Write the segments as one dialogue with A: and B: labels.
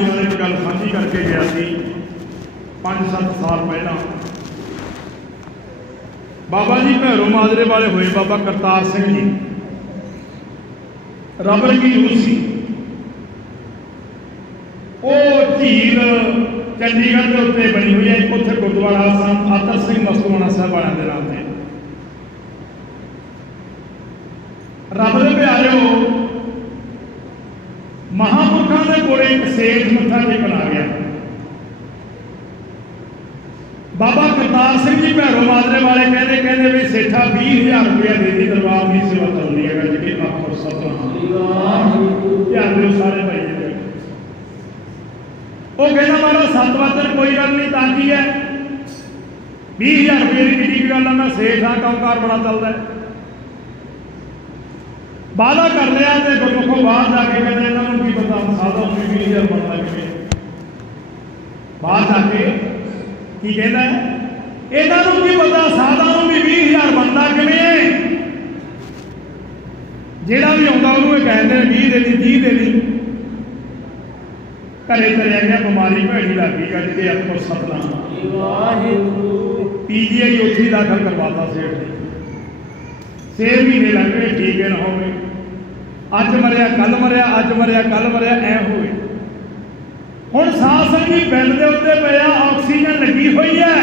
A: ਜੀ ਨਾਲ ਇੱਕ ਗੱਲ ਸਾਂਝੀ ਕਰਕੇ ਗਿਆ ਸੀ 5-7 ਸਾਲ ਪਹਿਲਾਂ। ਬਾਬਾ ਜੀ ਭੈਰੋ ਮਾਜਰੇ ਵਾਲੇ ਹੋਏ ਬਾਬਾ ਕਰਤਾਰ ਸਿੰਘ ਜੀ। ਰੱਬ ਰੰਗੀ ਰੂਹ ਸੀ? ਉਹ ਝੀਲ ਚੰਡੀਗੜ੍ਹ ਦੇ ਉੱਤੇ ਬਣੀ ਹੋਈ ਹੈ, ਇੱਕ ਉੱਥੇ ਗੁਰਦੁਆਰਾ ਸੰਤ ਆਤਰ ਸਿੰਘ ਮਸਤੂਆਣਾ ਸਾਹਿਬ ਵਾਲਿਆਂ ਦੇ ਨਾਮ ਤੇ। ਰੱਬ ਦੇ ਪਿਆਰਿਓ ਮਹਾਂਪੁਰਖਾਂ ਦੇ ਕੋਲੇ ਇੱਕ ਸੇਠ ਮੱਥਾ ਟੇਕਣ ਆ ਗਿਆ। ਬਾਬਾ ਕਰਤਾਰ ਸਿੰਘ ਜੀ ਭੈਰੋ ਮਾਜਰੇ ਵਾਲੇ ਕਹਿੰਦੇ ਕਹਿੰਦੇ ਵੀ ਸੇਠਾ 20000 ਰੁਪਇਆ ਦੇ ਦੀ ਦਰਬਾਰ ਦੀ ਸੇਵਾ ਚੱਲਦੀ ਹੈ ਗੱਜ ਕੇ ਆਖੋ ਸਤਨਾਮ ਧਿਆਨ ਦਿਓ ਸਾਰੇ ਭਾਈ ਜੀ। ਉਹ ਕਹਿੰਦਾ ਮਾਰਾ ਸੱਤ ਵਚਨ ਕੋਈ ਗੱਲ ਨਹੀਂ, ਤਾਂ ਕੀ ਹੈ? 20000 ਰੁਪਏ ਦੀ ਕਿੱਡੀ ਕੁ ਗੱਲ ਆ, ਮੈਂ ਸੇਠ ਹਾਂ ਕੰਮਕਾਰ ਬੜਾ ਚੱਲਦਾ ਹੈ। ਵਾਅਦਾ ਕਰ ਲਿਆ ਤੇ ਗੁਰਮੁਖੋਂ ਬਾਹਰ ਜਾ ਕੇ ਕਹਿੰਦੇ ਇਹਨਾਂ ਨੂੰ ਕੀ ਪਤਾ ਸਾਦਾ ਨੂੰ 20000 ਬਣਦਾ ਕਿਵੇਂ ਬਾਹਰ ਜਾ ਕੇ ਕੀ ਕਹਿੰਦਾ ਹੈ? ਇਹਨਾਂ ਨੂੰ ਕੀ ਪਤਾ ਸਾਦਾ ਨੂੰ ਵੀ 20000 ਬਣਦਾ ਕਿਵੇਂ ਹੈ? ਜਿਹੜਾ ਵੀ ਆਉਂਦਾ ਉਹਨੂੰ ਇਹ ਕਹਿੰਦੇ 20 ਦੇ ਦੀ 30 ਦੇ ਦੀ ਘਰੇ ਚਲਿਆ ਗਿਆ ਬਿਮਾਰੀ ਭੈੜੀ ਲੱਗ ਗਈ ਅੱਜ ਤੇ ਅੱਖੋਂ ਸਤਨਾਮ।
B: ਵਾਹਿਗੁਰੂ।
A: ਪੀਜੀਆਈ ਉੱਥੇ ਦਾਖਲ ਕਰਵਾਤਾ ਸੇਠ ਨੇ। ਛੇ ਮਹੀਨੇ ਲੱਗ ਗਏ ਠੀਕ ਨਾ ਹੋਵੇ। ਅੱਜ ਮਰਿਆ ਕੱਲ ਮਰਿਆ, ਅੱਜ ਮਰਿਆ ਕੱਲ ਮਰਿਆ, ਐ ਹੋਵੇ। ਹੁਣ ਸਾਹ ਸੰਗੀ ਬਿੱਲ ਦੇ ਉੱਤੇ ਪਿਆ, ਆਕਸੀਜਨ ਲੱਗੀ ਹੋਈ ਹੈ।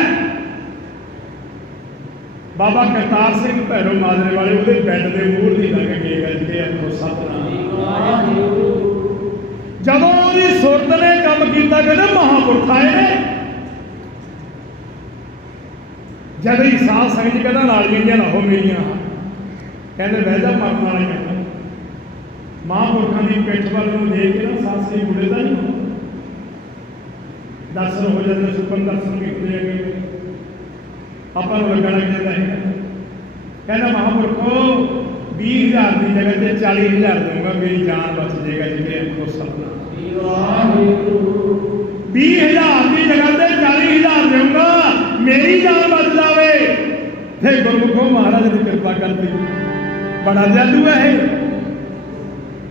A: ਬਾਬਾ ਕਰਤਾਰ ਸਿੰਘ ਭੈਰੋ ਮਾਜਰੇ ਵਾਲੇ ਉਹਦੇ ਬੈੱਡ ਦੇ ਮੂਹਰ ਦੀ ਲੱਗ ਕੇ ਗੱਜ ਕੇ ਸਤਨਾਮ। ਜਦੋਂ ਉਹਦੀ ਸੁਰਤ ਨੇ ਕੰਮ ਕੀਤਾ, ਕਹਿੰਦੇ ਮਹਾਪੁਰਖ ਆਏ ਨੇ। ਜਦ ਹੀ ਸਾਹ ਸੰਗ ਜੀ ਕਹਿੰਦਾ ਨਾਲ ਗਈਆਂ ਨਾ ਹੋ ਮੇਰੀਆਂ। ਕਹਿੰਦੇ ਬਹਿ ਜਾ ਮਰਨ ਵਾਲਾ ਕਹਿੰਦਾ ਮਹਾਪੁਰਖਾਂ ਦੀ ਪਿੱਠ ਵੱਲ ਨੂੰ ਦੇਖ ਕੇ ਨਾ ਸਾਹ ਸੇ ਬੁੜੇ ਨਹੀਂ। ਦਰਸ਼ਨ ਹੋ ਜਾਂਦੇ, ਸੁਪਨ ਦਰਸ਼ਨ ਵੀ ਹੈਗੇ ਆਪਾਂ ਨੂੰ ਲੱਗਣ ਲੱਗ ਹੈ ਕਹਿੰਦਾ ਮਹਾਪੁਰਖੋ 20000 ਦੀ ਜਗ੍ਹਾ ਤੇ 40000 ਦਊਂਗਾ, ਮੇਰੀ ਜਾਨ ਬਚ ਜਾਏਗਾ ਜਿਵੇਂ ਅੱਖੋਂ ਸਪਨਾ
B: ਵਾਹਿਗੁਰੂ
A: 20000 ਦੀ ਜਗ੍ਹਾ ਤੇ 40000 ਦੇਊਂਗਾ, ਮੇਰੀ ਜਾਨ ਬਚ ਜਾਵੇ। ਤੇ ਗੁਰਮੁਖੋ ਮਹਾਰਾਜ ਦੀ ਕਿਰਪਾ ਕਰਦੀ ਬੜਾ ਦਿਆਲੂ ਹੈ ਇਹ।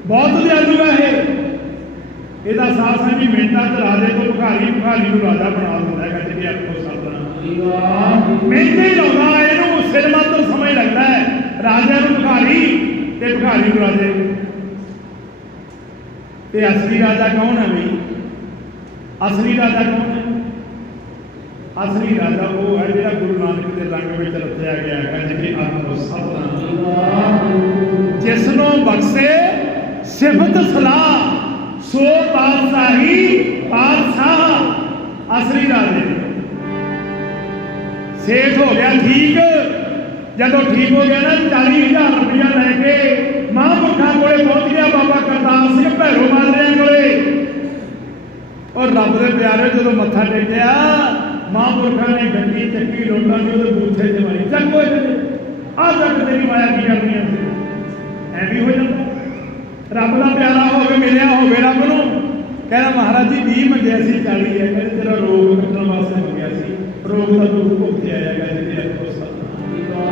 A: ਬਹੁਤ ਦਿਆਲੂ ਹੈ ਇਹ। ਇਹਦਾ ਸਾਥ ਸੰਗੀ ਮਿੰਟਾਂ ਚ ਰਾਜੇ ਤੋਂ ਭਿਖਾਰੀ ਭਿਖਾਰੀ ਨੂੰ ਰਾਜਾ ਬਣਾ ਦਿੰਦਾ ਹੈ ਗੱਜ ਕੇ ਅੱਖੋਂ ਸਪਨਾ
B: ਵਾਹਿਗੁਰੂ
A: ਲਾਉਂਦਾ ਇਹਨੂੰ ਸਿਰ ਸਮਝ ਲੱਗਦਾ ਹੈ। ਰਾਜਿਆਂ ਨੂੰ ਭਿਖਾਰੀ ਤੇ ਭਿਖਾਰੀ ਨੂੰ ਰਾਜੇ। ਤੇ ਅਸਲੀ ਰਾਜਾ ਕੌਣ ਹੈ ਬਈ? ਅਸਲੀ ਰਾਜਾ ਕੌਣ ਹੈ? ਅਸਲੀ ਰਾਜਾ ਉਹ ਹੈ ਜਿਹੜਾ ਗੁਰੂ ਨਾਨਕ ਦੇ ਰੰਗ ਵਿੱਚ ਰਚਿਆ ਗਿਆ ਹੈ ਜਿਹਦੀ ਆਤਮ ਸਤਨਾਮ
B: ਵਾਹਿਗੁਰੂ
A: ਜਿਸ ਨੂੰ ਬਖਸ਼ੇ ਸਿਫਤ ਸਲਾਹ, ਸੋ ਪਾਤਸ਼ਾਹੀ ਪਾਤਸ਼ਾਹ ਅਸਲੀ ਰਾਜੇ ਸੇਠ ਹੋ ਗਿਆ ਠੀਕ, ਜਦੋਂ ਠੀਕ ਹੋ ਗਿਆ ਨਾ 40000 ਰੁਪਇਆ ਲੈ ਕੇ ਮਹਾਂਪੁਰਖਾਂ ਕੋਲੇ ਪਹੁੰਚ ਗਿਆ ਬਾਬਾ ਕਰਤਾਰ ਸਿੰਘ ਭੈਰੋ ਮਾਜਰਿਆਂ ਕੋਲੇ। ਔਰ ਰੱਬ ਦੇ ਪਿਆਰੇ ਜਦੋਂ ਮੱਥਾ ਟੇਕਿਆ ਮਾਂ ਮਹਾਂਪੁਰਖਾਂ ਨੇ ਗੱਡੀ ਚੱਕੀ ਲੋਟਾਂ ਦੀ ਉਹਦੇ ਬੂਥੇ ਤੇ ਚੱਕੋ ਇਹਦੇ ਆ ਜੱਗ ਤੇਰੀ ਮਾਇਆ ਕੀ ਕਰਨੀ ਹੈ ਐ ਵੀ ਹੋ ਜਾਂਦਾ। ਰੱਬ ਦਾ ਪਿਆਰਾ ਹੋਵੇ, ਮਿਲਿਆ ਹੋਵੇ ਰੱਬ ਨੂੰ। ਕਹਿੰਦਾ ਮਹਾਰਾਜ ਜੀ 20 ਮੰਗਿਆ ਸੀ 40 ਹੈ ਕਹਿੰਦੇ ਤੇਰਾ ਰੋਗ ਕੱਟਣ ਵਾਸਤੇ ਮੰਗਿਆ ਸੀ? ਰੋਗ ਦਾ ਦੁੱਖ ਭੁਗਤ ਆਇਆ ਗਾ, ਜਿਹਦੇ ਅੱਖੋਂ ਸਤਨਾਮ